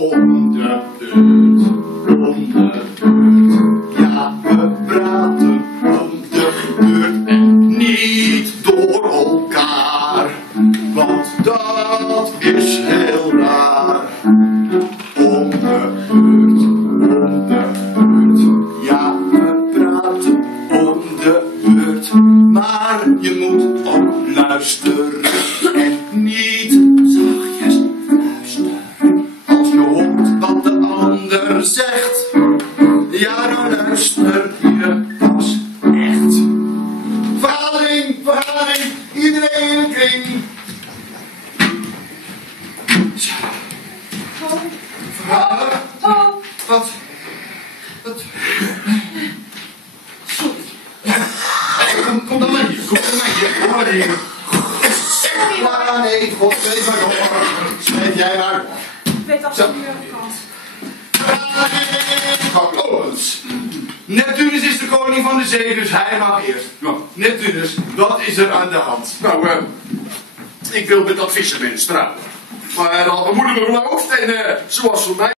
Om de beurt, om de beurt. Ja, we praten om de beurt en niet door elkaar. Want dat is heel raar. Om de beurt, om de beurt. Ja, we praten om de beurt. Maar je moet ook luisteren en niet zachtjes fluisteren. Als je hoort wat de ander zegt, ja, dan luister je pas echt. Vergadering, vergadering, iedereen in een kring. Vergaderen? Wat? Kom dan maar hier, kom maar hier. Ja, nee, god, weet maar door. Schrijf jij maar. Ik weet absoluut niet welke kant. Neptunus is de koning van de zee, dus hij mag eerst. Nou, Neptunus, wat is er aan de hand? Nou, ik wil met dat vissermens trouwen. Maar dat had mijn moeder me beloofd en zoals voor mij...